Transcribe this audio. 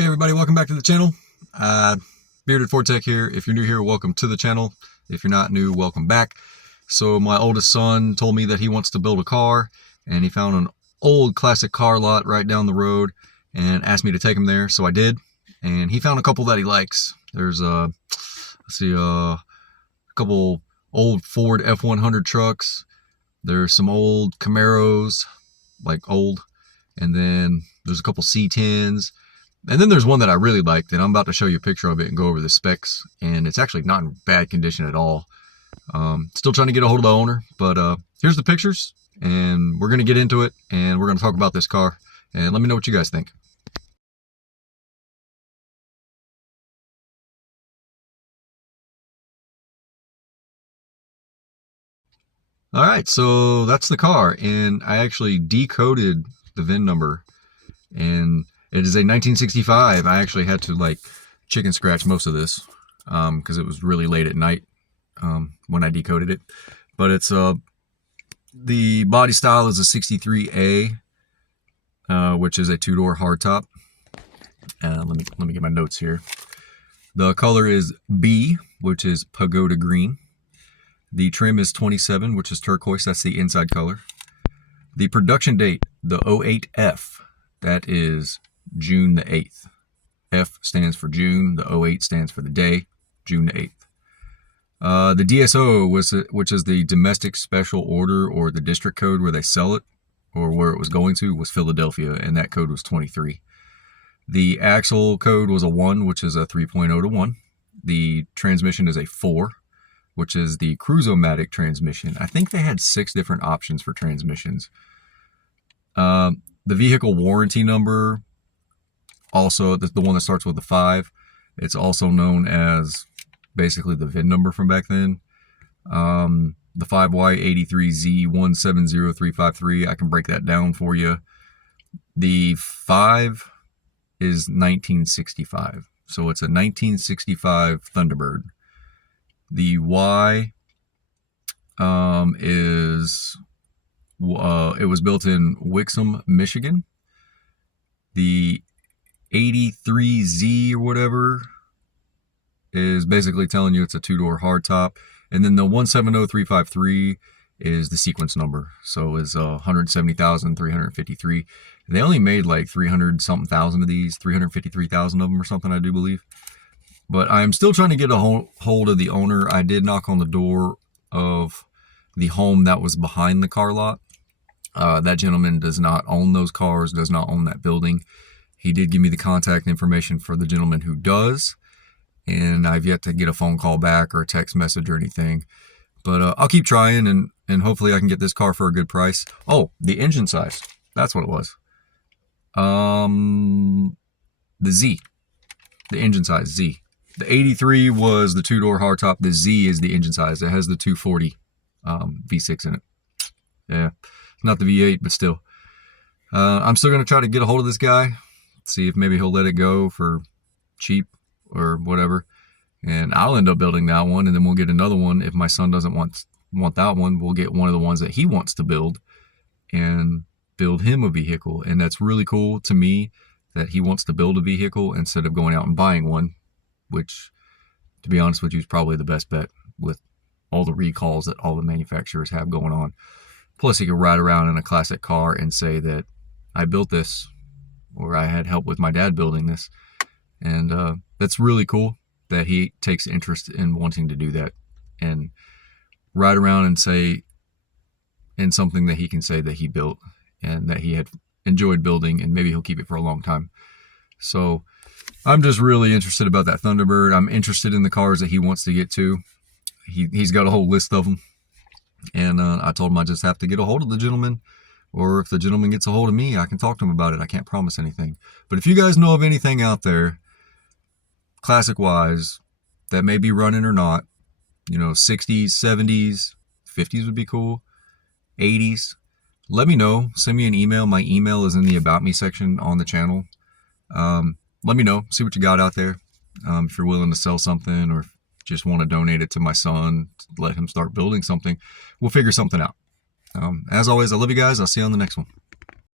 Hey everybody, welcome back to the channel. Bearded Fortech here. If you're new here, welcome to the channel. If you're not new, welcome back. So my oldest son told me that he wants to build a car, and he found an old classic car lot right down the road and asked me to take him there. So I did, and he found a couple that he likes. There's a couple old Ford F100 trucks. There's some old Camaros, like old, and then there's a couple C10s. And then there's one that I really liked, and I'm about to show you a picture of it and go over the specs, and it's actually not in bad condition at all. Still trying to get a hold of the owner, but here's the pictures, and we're going to get into it, and we're going to talk about this car, and let me know what you guys think. Alright, so that's the car, and I actually decoded the VIN number, and it is a 1965. I actually had to like chicken scratch most of this because it was really late at night when I decoded it. But it's the body style is a 63A, which is a two-door hardtop. Let me get my notes here. The color is B, which is pagoda green. The trim is 27, which is turquoise. That's the inside color. The production date, the 08F, that is June the 8th. F stands for June, the 08 stands for the day, June the 8th. The DSO, which is the domestic special order or the district code where they sell it, or where it was going to, was Philadelphia, and that code was 23. The axle code was a 1, which is a 3.0 to 1. The transmission is a 4, which is the Cruise-O-Matic transmission. I think they had 6 different options for transmissions. The vehicle warranty number, also the one that starts with the 5, it's also known as basically the VIN number from back then. The 5Y83Z170353, I can break that down for you. The 5 is 1965, so it's a 1965 Thunderbird. The Y it was built in Wixom, Michigan. The 83Z or whatever is basically telling you it's a two-door hardtop. And then the 170353 is the sequence number. So it's 170,353. They only made like 300-something thousand of these, 353,000 of them or something, I do believe. But I'm still trying to get a hold of the owner. I did knock on the door of the home that was behind the car lot. That gentleman does not own those cars, does not own that building. He did give me the contact information for the gentleman who does, and I've yet to get a phone call back or a text message or anything. But I'll keep trying, and hopefully I can get this car for a good price. Oh, the engine size. That's what it was. The Z. The engine size, Z. The 83 was the two-door hardtop. The Z is the engine size. It has the 240 V6 in it. Yeah, not the V8, but still. I'm still going to try to get a hold of this guy, see if maybe he'll let it go for cheap or whatever. And I'll end up building that one, and then we'll get another one. If my son doesn't want that one, we'll get one of the ones that he wants to build and build him a vehicle. And that's really cool to me that he wants to build a vehicle instead of going out and buying one, which, to be honest with you, is probably the best bet with all the recalls that all the manufacturers have going on. Plus, he could ride around in a classic car and say that I built this, or I had help with my dad building this. And that's really cool that he takes interest in wanting to do that and ride around and say in something that he can say that he built and that he had enjoyed building, and maybe he'll keep it for a long time. So I'm just really interested about that Thunderbird. I'm interested in the cars that he wants to get to. He's got a whole list of them. And I told him I just have to get a hold of the gentleman, or if the gentleman gets a hold of me, I can talk to him about it. I can't promise anything. But if you guys know of anything out there, classic-wise, that may be running or not, 60s, 70s, 50s would be cool, 80s, let me know. Send me an email. My email is in the About Me section on the channel. Let me know. See what you got out there. If you're willing to sell something, or just want to donate it to my son to let him start building something, we'll figure something out. As always, I love you guys. I'll see you on the next one.